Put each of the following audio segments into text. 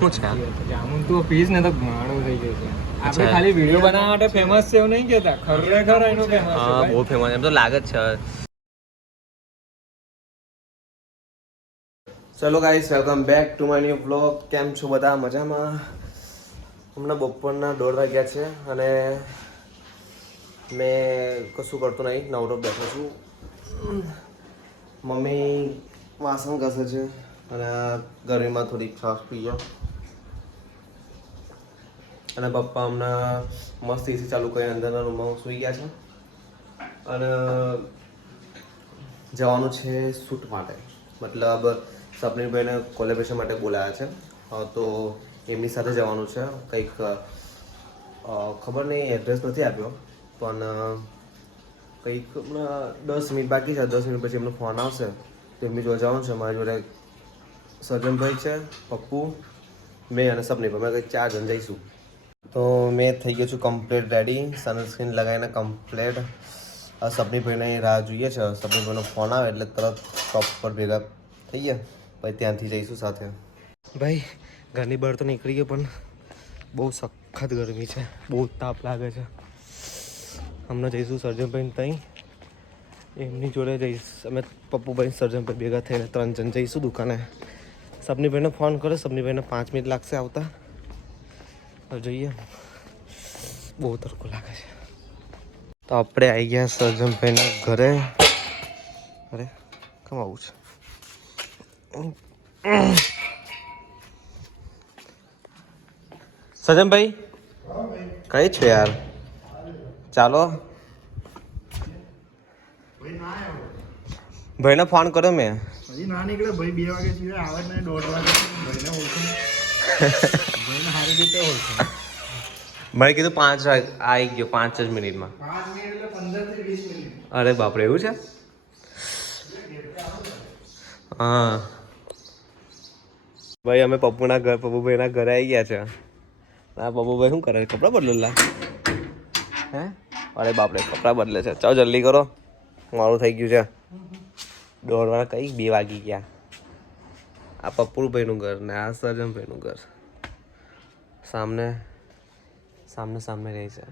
શું છે જામુન તો પીસ ને તો ગાણો થઈ ગયો છે. આપણે ખાલી વીડિયો બનાવવા માટે ફેમસ છે એવું નહીં કહેતા. ખરેખર એનું ફેમસ છે હા બહુ ફેમસ એમ તો લાગે જ છે ચલો guys welcome back to my new blog કેમ છો બધા? મજામાં? હમણાં બપોરના દોઢ વાગ્યા છે અને મેં કશું કરતો નહીં નવરો બેઠો છું. મમ્મી વાસણ ઘસે છે અને આ ગરમીમાં થોડીક છાશ પીયો અને પપ્પા હમણાં મસ્ત એસી ચાલુ કરીને અંદરના રૂમમાં સૂઈ ગયા છે. અને જવાનું છે શૂટ માટે. મતલબ સપનીભાઈને કોલેબ્રેશન માટે બોલાયા છે. તો એમની સાથે જવાનું છે. કંઈક ખબર નહીં એડ્રેસ નથી આપ્યો. પણ કંઈક દસ મિનિટ બાકી છે. દસ મિનિટ પછી એમનો ફોન આવશે. તો એમની જોડે જવાનું છે. મારી જોડે સર્જનભાઈ છે, પપ્પુ, મેં અને સપનીભાઈ મેં કંઈક ચાર જણ જઈશું. તો મેં થઈ ગયો છું કમ્પ્લેટ રેડી સનસ્ક્રીન લગાવીને કમ્પ્લેટ આ સપનીભાઈને રાહ જોઈએ છે. સપનીભાઈનો ફોન આવે એટલે તરત ટોપ પર ભેગા થઈ ગયા. પછી ત્યાંથી જઈશું સાથે. ભાઈ, ઘરની બહાર તો નીકળી ગયો, પણ બહુ સખત ગરમી છે. બહુ તાપ લાગે છે. હમણાં જઈશું સર્જનભાઈ ત્યાં એમની જોડે જઈશ. અમે પપ્પુભાઈ સર્જનભાઈ ભેગા થઈને ત્રણ જણ જઈશું દુકાને. સપનીભાઈને ફોન કર્યો. સપનીભાઈને પાંચ મિનિટ લાગશે આવતા. જોઈએ. બહુ તડકો લાગે છે. તો આપણે આવી ગયા સર્જનભાઈના ઘરે. અરે કેમ આવું છે? સજનભાઈ? કઈ છે યાર? ચાલો. ભાઈને ફોન કર્યો મેં. ના નીકળે ભાઈ બે વાગે આવે દોઢ વાગે. ભાઈને ઓળખું. મેં કીધું પાંચ આવી ગયો પાંચ જ મિનિટમાં. અરે બાપરે એવું છે? હા. ભાઈ અમે પપ્પુના ઘર પપ્પુભાઈના ઘરે આવી ગયા છે. આ પપ્પુભાઈ શું કરે કપડાં બદલેલા? હે? અરે બાપરે કપડાં બદલે છે. ચાલો જલ્દી કરો. મારું થઈ ગયું છે. દોડવાના કઈ બે વાગી ગયા. આ પપ્પુભાઈનું ઘર ને આ સર્જનભાઈનું ઘર. સામને સામને સામે રહે છે.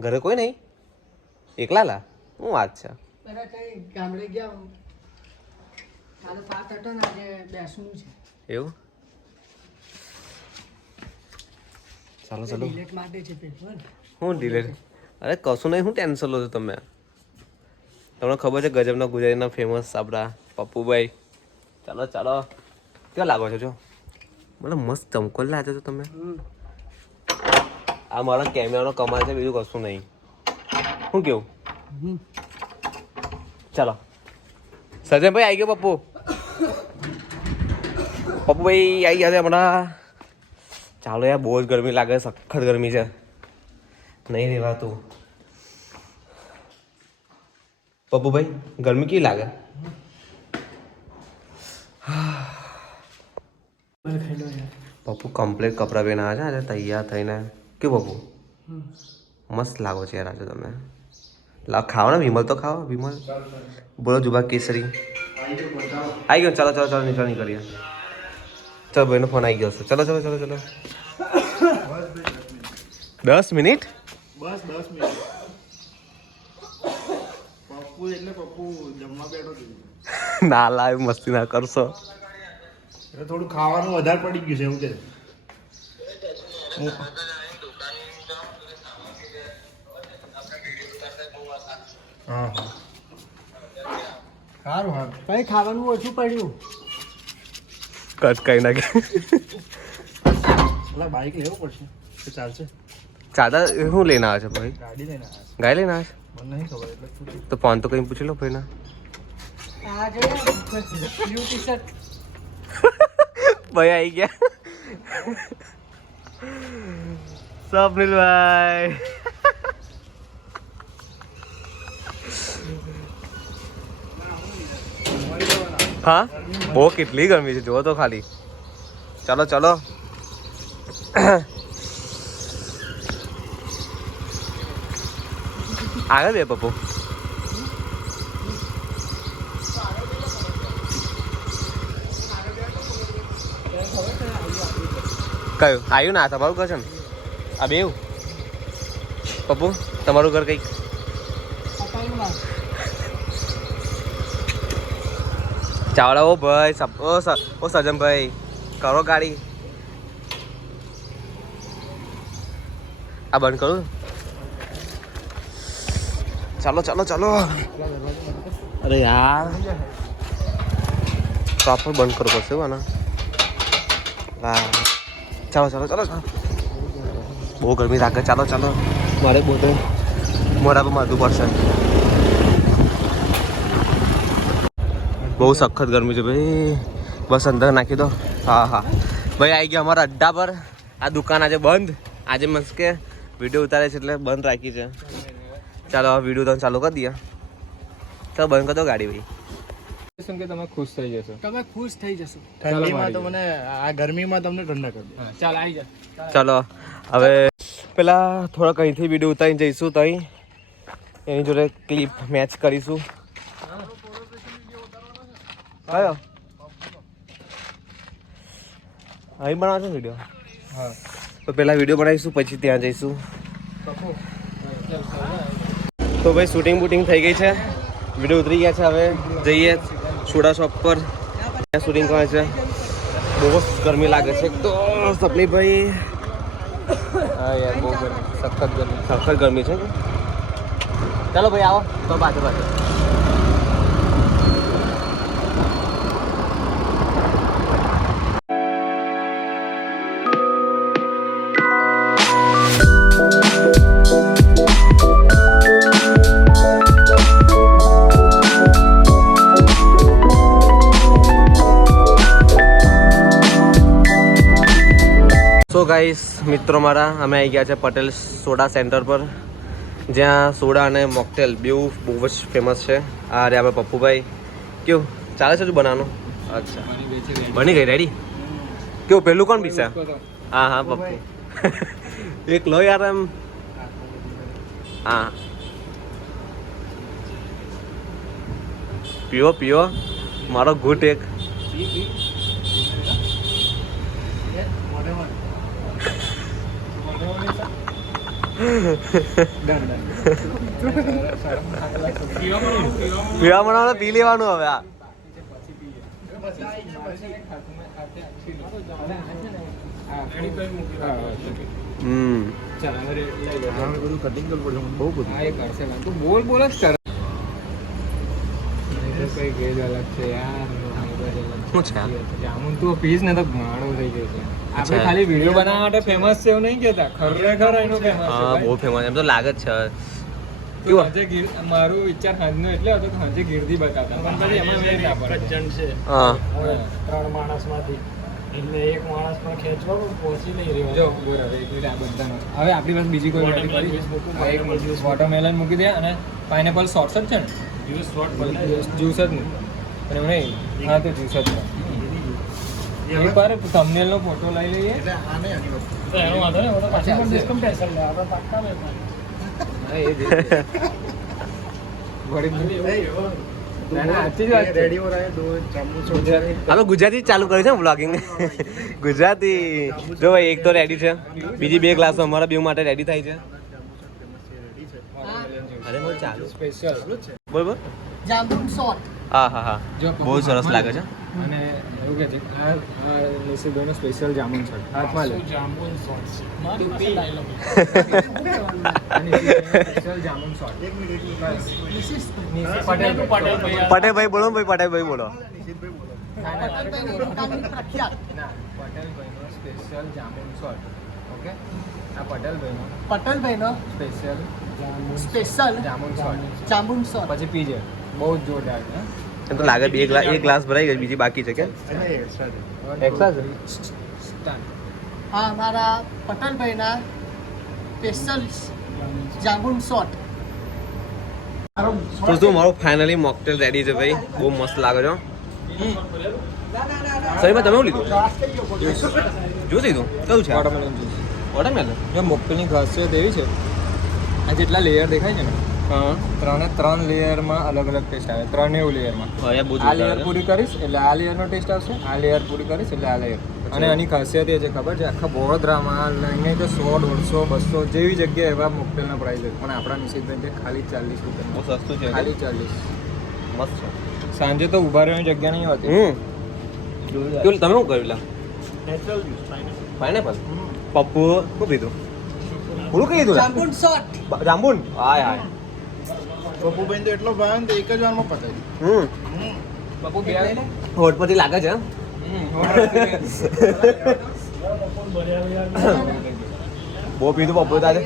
ઘરે કોઈ નહીં? એકલા લા શું વાત છે? ગામડે ગયા એવું? ચાલો ચાલો. હું ડિલેટ અરે કશું નહીં હું ટેન્શન લો છો તમે તમને ખબર છે ગજબના ગુજરાતીના ફેમસ આપણા પપ્પુભાઈ? ચાલો ચાલો. ક્યાં લાગો છો જો? મને મસ્ત ચમકોલ લાગે છો તમે. આ મારા કેમેરાનો કમાલ છે બીજું કશું નહીં. શું કેવું? ચાલો. સજનભાઈ આવી ગયો પપ્પુ. પપ્પુભાઈ આવી ગયા છે હમણાં. ચાલો યાર બહુ જ ગરમી લાગે સખત ગરમી છે. નહીં રહેવાતું પપ્પુભાઈ ગરમી કેવી લાગે? પપ્પુ કમ્પ્લીટ કપડાં પહેરીને છે તૈયાર થઈને. કેવું બાપુ? મસ્ત લાગો છે યાર આજે તમે. લાવ ખાઓ ને વિમલ તો ખાઓ વિમલ. બોલો જુબા કેસરી. આવી ગયો ચાલો ચાલો ચાલો નીકળ નીકળીએ. ચાલો ભાઈનો ફોન આવી ગયો છે. ચાલો ચલો ચલો ચાલો. દસ મિનિટ? બસ દસ મિનિટ. પપ્પુ એટલે પપ્પુ જમવા બેઠો ના લાવ મસ્તી ના કરશો. થોડું ખાવાનું વધારે પડી ગયું છે એવું કે હા. સારું હા. કઈ ખાવાનું ઓછું પડ્યું? કટ કઈ નાખે. એટલે લેવું પડશે. તો ચાલશે. ચાદા શું લઈને આવે છે ભાઈ? ગાડી લઈને આવે છે. છે? મને નહીં ખબર એટલે તો ફોન તો કઈ પૂછી લો શર્ટ ભાઈ આવી ગયા. સ્વપ્નિલભાઈ હા? બહુ કેટલી ગરમી છે, જુઓ તો ખાલી. ચાલો ચાલો. આગળ બે પપ્પુ. કયું? આવ્યું ના, તમારું ઘર છે ને? આ બેવ પપ્પુ, તમારું ઘર કંઈક? ચાવડા ઓ ભાઈ સપ- ઓ સ- ઓ સજનભાઈ કરો ગાડી આ બંધ કરું ચાલો ચાલો ચાલો અરે યાર પ્રોપર બંધ કરવું પડશે એવું આને હા ચાલો ચાલો ચાલો ચાલો બહુ ગરમી લાગે ચાલો ચાલો મારે બોધે મોઢા પર મારવું પડશે બહુ સખત ગરમી છે ભાઈ. બસ અંદર નાખી દો. હા હા. ભાઈ આવી ગયા અમારા અડ્ડા પર. આ દુકાન આજે બંધ. આજે મસ્ત કે વીડિયો ઉતારે છે એટલે બંધ રાખી છે. ચાલો આ વીડિયો તમે ચાલુ કરી દઈએ. તો બંધ કરો દો ગાડી ભાઈ. શું કે તમે ખુશ થઈ જશો. તમે ખુશ થઈ જશો. ઠંડીમાં તો મને આ ગરમીમાં તમને ઠંડા કરી દે. ચાલ આવી જા ચાલો હવે પેલા થોડાક અહીંથી વીડિયો ઉતારીને જઈશું તઈ. એની જોડે ક્લિપ મેચ કરીશું. કયો અહીં બનાવો છો વીડિયો હા. તો પહેલા વીડિયો બનાવીશું પછી ત્યાં જઈશું. તો ભાઈ શૂટિંગ બૂટિંગ થઈ ગઈ છે. વીડિયો ઉતરી ગયા છે હવે. જઈએ સોડા શોપ પર. ત્યાં શૂટિંગ કરે છે. બહુ જ ગરમી લાગે છે. તો સપલીભાઈ હા યાર બહુ ગરમી. સખત ગરમી. સખત ગરમી છે. ચાલો ભાઈ આવો. તો પાછળ પાછળ ગાઈસ મિત્રો મારા, અમે આવી ગયા છે પટેલ સોડા સેન્ટર પર. જ્યાં સોડા અને મોકટેલ બેઉ બહુ જ ફેમસ છે. આ રે આપણે પપ્પુભાઈ. કેવું ચાલે છે શું બનાવવાનું? અચ્છા. બની ગઈ રેડી કેવું પહેલું કોણ પીશે હા હા, પપ્પુ. એક લો યાર એમ હા. પીઓ પીઓ. મારો ઘૂંટ એક. પીવા પી લેવાનું હવે આ. બોલ બોલ જ કરે. કઈ ગેજ અલગ છે યાર. શું છે જામુન તો પીસ ને તો ઘણું થઈ ગયું છે. આપણે ખાલી વીડિયો બનાવવા માટે ફેમસ છે એવું નહીં કેતા ખરેખર એનું ફેમસ છે હા બહુ ફેમસ એમ તો લાગે જ છે. મારું વિચાર હાજનો એટલે હતો કે હાજે ગીરદી બતાવતા. પણ પછી એમાં મેળ જણ છે. હા. ત્રણ માણસમાંથી એટલે એક માણસ પણ ખેંચવા પહોંચી નહીં રહ્યો. જો હવે એક મિનિટ આ બધાનો. હવે આપણી પાસે બીજી કોઈ એક વોટરમેલન મૂકી દે અને પાઇનેપલ શોર્ટ્સ જ છે ને. જ્યુસ શોર્ટ જ્યુસ જ નહીં અને એમ નહીં હા તો જ્યુસ જ એક વાર thumbnail નો ફોટો લઈ લઈએ. એનો વાંધો પણ લે, આપણે પાક્કા. હા, એ ના, ના, સાચી જ વાત છે. રેડી હો રહે દો ચમચો ગુજરાતી. જ ચાલુ કર્યું છે બ્લોગિંગ ગુજરાતી. જો ભાઈ એક તો રેડી છે. બીજી બે ક્લાસો અમારા બે માટે રેડી થાય છે. અરે બોલ ચાલુ. સ્પેશિયલ બરોબર? જાંબુ શોર્ટ હા હા હા. જો બહુ સરસ લાગે છે. અને એવું કે છે આ આ નિશિદોનો સ્પેશિયલ જામુન છે હાથમાં લે. જામુન sauce. મારી પાસે ડાયલોગ સ્પેશિયલ જામુન શોટ એક મિનિટ, એક મિનિટ. પટેલ પટેલ પટેલભાઈ બોલો. ભાઈ પટેલભાઈ બોલો. નિશિતભાઈ બોલો. પટેલ ભાઈ પ્રખ્યાત ના સ્પેશિયલ જામુન શોટ ઓકે? આ પટેલભાઈનો પટેલભાઈનો special special jamun shot jamun shot પછી પીજે. બહુ જ જોરદાર છે એમ તો લાગે બે ગ્લાસ એક ગ્લાસ ભરાઈ ગઈ બીજી બાકી છે કે? એક્સ્ટ્રા છે. હા અમારા પટેલભાઈના સ્પેશિયલ જાંબુન શોટ તો શું મારો ફાઇનલી મોકટેલ રેડી છે ભાઈ. બહુ મસ્ત લાગે છે સહીમાં તમે શું લીધું? જ્યુસ લીધું? કયું છે? વોટરમેલન જ્યુસ વોટરમેલન જો મોકટેલની ખાસિયત એવી છે આ જેટલા લેયર દેખાય છે ને ત્રણે ત્રણ લેયરમાં અલગ અલગ ટેસ્ટ આવે. ત્રણેય લેયરમાં આ લેયર પૂરી કરીશ એટલે આ લેયરનો ટેસ્ટ આવશે આ લેયર પૂરી કરીશ એટલે આ લેયર અને આની ખાસિયત એ છે ખબર છે આખા વડોદરામાં લઈને તો સો દોઢસો બસો જેવી જગ્યાએ એવા મોકટેલના પ્રાઇસ છે પણ આપણા નિશિતભાઈ છે ખાલી ચાલીસ બહુ સસ્તું છે ખાલી ચાલીસ. મસ્ત સાંજે તો ઊભા રહેવાની જગ્યા નહીં હોતી. હમ. કેવું તમે શું કર્યું લા? Natural juice pineapple pineapple Pappu શું પીધું પૂરું કહી દીધું જાંબુન શોટ જાંબુન? હાય હાય. પપ્પુભાઈ તો એટલો ભાવ ને એક જ વારમાં પતાવી હમ. બબુ બે હોટ પરથી લાગે છે? બહુ પીધું પપ્પુ તારે.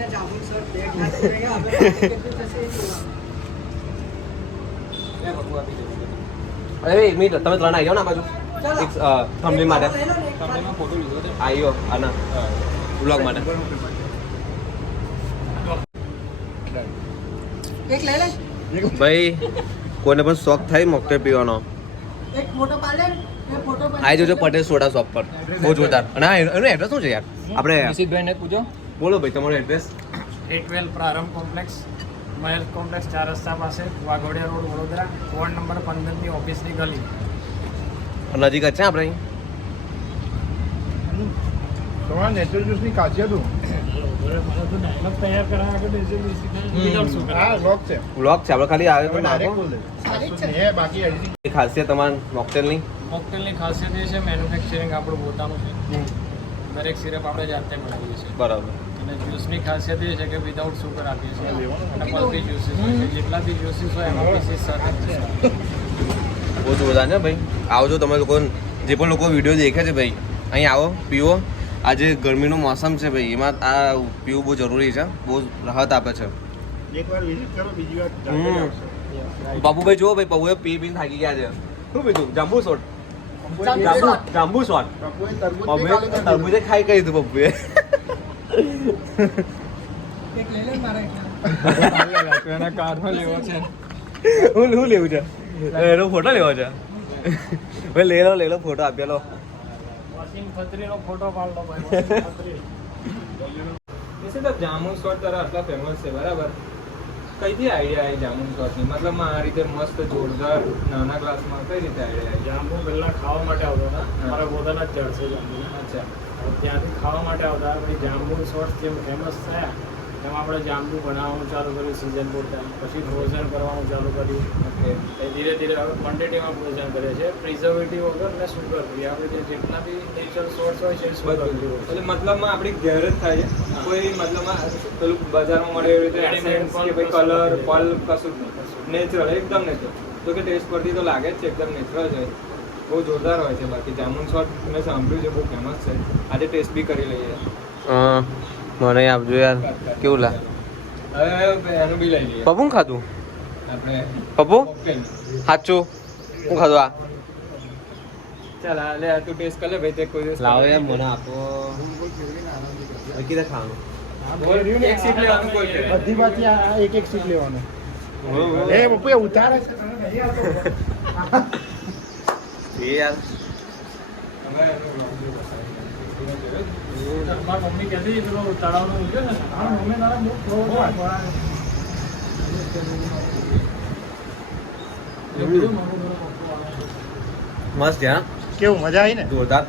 અરે એક મિનિટ તમે ત્રણ આવી જાઓ ને આ બાજુ. એક થંબલી માટે. આવ્યો આના. બ્લોગ માટે. એક લઈ લે. ભાઈ કોઈને પણ શોખ થાય મોકટેલ પીવાનો. એક ફોટો પાડે ને, એ આવી જજો પટેલ સોડા શોપ પર. બહુ જોરદાર. અને હા એનું એડ્રેસ શું છે યાર? આપણે નિશિતભાઈને પૂછો. બોલો ભાઈ તમારું address A twelve Prarambh complex Mahal complex ચાર રસ્તા પાસે Waghodia road Vadodara. Ward number પંદરની ઓફિસની ગલી. નજીક જ છે આપણે અહીં. તમારા નેચરલ જ્યુસની ખાસિયત શું વ્લોગ છે આપણે ખાલી આવે બાકી ખાસિયત તમારા મોકટેલની મોકટેલની ખાસિયત એ છે મેન્યુફેક્ચરિંગ આપણું પોતાનું છે. દરેક સિરપ આપણે જાતે બનાવીએ છીએ. બરાબર. અને જ્યુસની ખાસિયત એ છે કે વિધાઉટ સુગર આપીએ છીએ. અને પલ્પી જ્યુસીસ જેટલા બી જ્યુસીસ હોય એમાં પીસીસ સાથે બહુ જોરદાર છે ભાઈ. આવજો તમે લોકો જે પણ લોકો વીડિયો દેખે છે ભાઈ. અહીં આવો પીવો. આજે ગરમીનું મોસમ છે ભાઈ એમાં આ પીવું બહુ જરૂરી છે બહુ રાહત આપે છે. એકવાર વિઝિટ કરો બીજી વાર. બાપુભાઈ જુઓ ભાઈ પૌએ પી પીને થાકી ગયા છે. શું પીધું? જાંબુ સોટ જાંબુ જાંબુ સોટ. તરબૂચે ખાઈ કહી દીધું પપ્પુએ એક લઈ લે મારે એના કારમાં લેવો છે. હું લેવું છે? એનો ફોટો લેવો છે? ભાઈ લઈ લો લઈ લો ફોટો આપેલો વસીમ ખત્રીનો ફોટો પાડલો ભાઈ ખત્રી. નિશિત જામુન શોટ તારા આટલા ફેમસ છે બરાબર? કઈથી આઈડિયા આવી જામુન શોટની મતલબ આ રીતે મસ્ત જોરદાર નાના ક્લાસમાં કઈ રીતે આઈડિયા આવી? જાંબુ પહેલા ખાવા માટે આવતો હતા મારા પોતાના જ જળ છે જાંબુ અચ્છા. ત્યાંથી ખાવા માટે આવતા પછી જાંબુ શોર્ટ્સ જેમ ફેમસ થયા એમ આપણે જાંબુ બનાવવાનું ચાલુ કર્યું સિઝન પૂરતા પછી ફ્રોઝન કરવાનું ચાલુ કર્યું. એ ધીરે ધીરે હવે ક્વોન્ટિટીમાં ફ્રોઝન કરીએ છીએ પ્રિઝર્વેટિવ વગર ને સુગર ફ્રી આપણે જે જેટલા બી નેચરલ સોર્સ હોય છે બધું. હોય છે. એટલે મતલબમાં આપણી ઘેર જ થાય છે. કોઈ મતલબમાં પેલું બજારમાં મળે એવી રીતે કલર પલ કશું જ નહીં નેચરલ એકદમ નેચરલ તો કે ટેસ્ટ પરથી તો લાગે જ છે એકદમ નેચરલ હોય. બહુ જોરદાર હોય છે બાકી. જામુન શોટ મેં સાંભળ્યું છે બહુ ફેમસ છે. આજે ટેસ્ટ બી કરી લઈએ. મને આપજો યાર કેવું લા? હવે એનું બી લઈ લઈએ પપ્પુ ખાધું? આપણે પપ્પુ. સાચું? હું ખાધું આ? ચાલ આ લે આ તું ટેસ્ટ કર લે ભાઈ તે કોઈ દિવસ લાવો યાર મને આપો. કીધે ખાવાનું. એક સીટ લેવાનું કોઈ બધી બાજુ આ એક એક સીટ લેવાનું. એ પપ્પુ એ ઉતારે છે. નહીં આવતો. યાર. મારી મમ્મી કહેતી હતી, પેલો તળાવનો ઉગ્યો ને? હા, મમ્મી તારા બહુ pro છે. એ બધું મારું બધું પપ્પુ આવે છે. મસ્ત છે હા? કેવું મજા આવી ને? જોરદાર.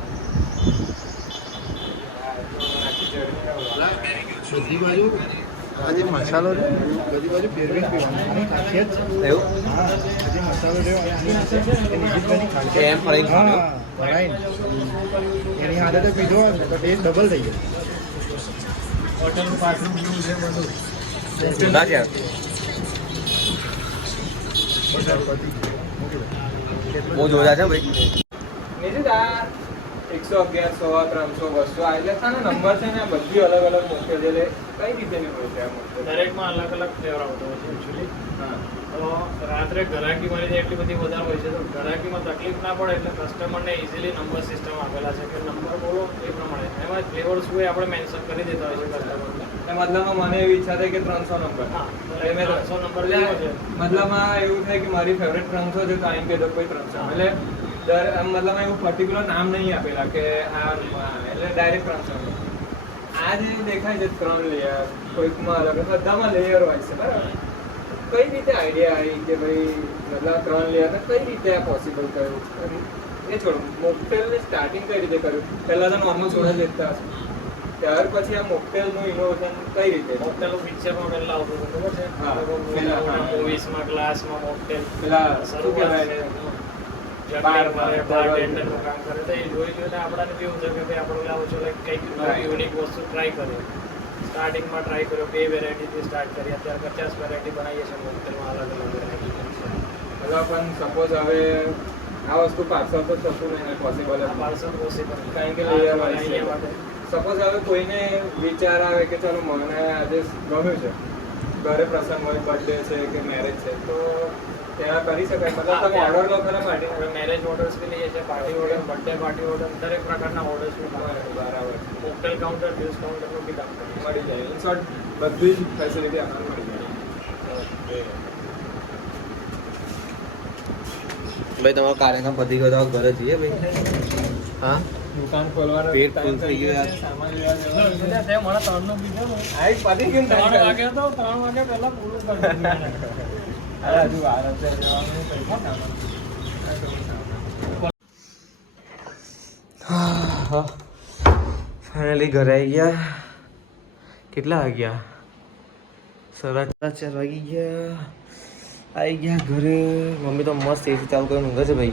બધી બાજુ આ જે મસાલો છે બધી બાજુ ફેરવીને પીવાનો. આની ખાસિયત છે. એવું? હા. આ જે મસાલો છે આની ખાસિયત છે. એ નિશિતભાઈની ખાસિયત. એમ ફરાઈને હા ફરાઈને. એની આદતે પીધો હોય ને તો ટેસ્ટ ડબલ થઈ જાય. હોટલનું પાછળ view છે બધું. જોરદાર છે બહુ જોરદાર છે ભાઈ. એકસો અગિયાર સો ત્રણસો બસો આ. એટલે છે ને નંબર છે ને બધી અલગ અલગ મોકલે છે એટલે કઈ રીતે ની હોય છે દરેકમાં અલગ અલગ ફ્લેવર આવતો હોય છે રાત્રે ઘરાકી મારી એટલી બધી વધારે હોય છે તો ઘરાકીમાં તકલીફ ના પડે એટલે કસ્ટમરને ઇઝીલી નંબર સિસ્ટમ આપેલા છે કે નંબર બોલો એ પ્રમાણે. એમાં ફ્લેવર શું એ આપણે મેન્શન કરી દેતા હોય છે કસ્ટમરને મતલબમાં મને એવી ઈચ્છા થઈ કે ત્રણસો નંબર મેં ત્રણસો નંબર એટલે છે. મતલબમાં એવું થાય કે મારી ફેવરેટ ત્રણસો છે તો અહીં કે કોઈ ત્રણસો. એટલે દર મતલબ એવું પર્ટિક્યુલર નામ નહીં આપેલા કે આ એટલે ડાયરેક્ટ ત્રણસો. આ જે દેખાય છે ત્રણ લેયર કોઈકમાં અલગ. બધામાં લેયર હોય છે બરાબર? કઈ રીતે આઈડિયા આવી કે ભાઈ બધા ત્રણ લેયર કઈ રીતે આ પોસિબલ થયું એ છોડો મોકટેલને સ્ટાર્ટિંગ કઈ રીતે કર્યું? પહેલા તો નોર્મલ સોડા જ હશે. ત્યાર પછી આ મોકટેલનું ઇનોવેશન કઈ રીતે? મોકટેલનું પિક્ચરમાં પહેલાં આવતું હતું ખબર છે? હા. મૂવીઝમાં ક્લાસમાં મોકટેલ પેલા શું કહેવાય? શરૂઆત છે. બાર- જગડીમાં નું કામ કરે તો એ જોઈ જોઈને આપણાને કેવું એવું કે ભાઈ આપણે લાવો છો કંઈક. યુનિક વસ્તુ ટ્રાય કરીએ. સ્ટાર્ટિંગમાં ટ્રાય કર્યો બે વેરાયટીથી સ્ટાર્ટ કરી. અત્યારે પચાસ વેરાયટી બનાવીએ છીએ મોકલમાં અલગ અલગ વેરાયટી મતલબ પણ સપોઝ હવે આ વસ્તુ પાર્સલ તો થતું નહીં પોસિબલ પાર્સલ પોસિબલ કારણ કે layer wise સપોઝ હવે કોઈને વિચાર આવે કે ચાલો મને આજે ગમ્યું છે. ઘરે પ્રસંગ હોય બર્થડે છે કે મેરેજ છે તો ત્યાં કરી શકાય. મતલબ તમે ઓર્ડર લો ખરા માટે હવે મેરેજ ઓર્ડર્સ બી લઈએ છીએ party order birthday party order દરેક પ્રકારના ઓર્ડર્સ બરાબર. હોટેલ કાઉન્ટર જ્યુસ કાઉન્ટરનું બી કામ મળી જાય. ઇન શોર્ટ બધી જ ફેસિલિટી આપણને મળી જાય. ભાઈ તમારો કાર્યક્રમ પતી ગયો તો ઘરે જઈએ ભાઈ. હા? દુકાન ખોલવાનો પેટ ફૂલ થઈ ગયો યાર સામાન લેવા જવાનું છે. તે મને ત્રણનું કીધું ને. આ એક પતી ગયું ત્રણ વાગ્યા તો ત્રણ વાગ્યા પહેલા પૂરું કરી ફાઇનલી ઘરે આવી ગયા. કેટલા વાગ્યા? સરસ ચાર વાગી ગયા. આવી ગયા ઘરે. મમ્મી તો મસ્ત એસી ચાલુ કરીને ઊંઘે છે ભાઈ.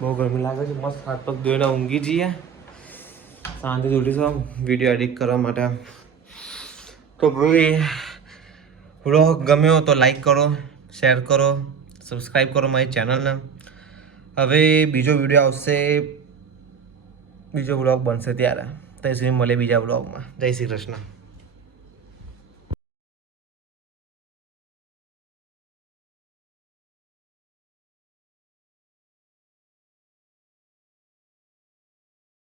બહુ ગરમી લાગે છે. મસ્ત હાથ પગ ધોઈને ઊંઘી જઈએ. શાંતિથી ઉઠીશું વીડિયો એડિટ કરવા માટે તો ભાઈ વ્લોગ ગમ્યો તો લાઈક કરો શેર કરો સબસ્ક્રાઈબ કરો મારી ચેનલને હવે બીજો વીડિયો આવશે, બીજો વ્લોગ બનશે ત્યારે. ત્યાં સુધી મળે બીજા વ્લોગમાં જય શ્રી કૃષ્ણ.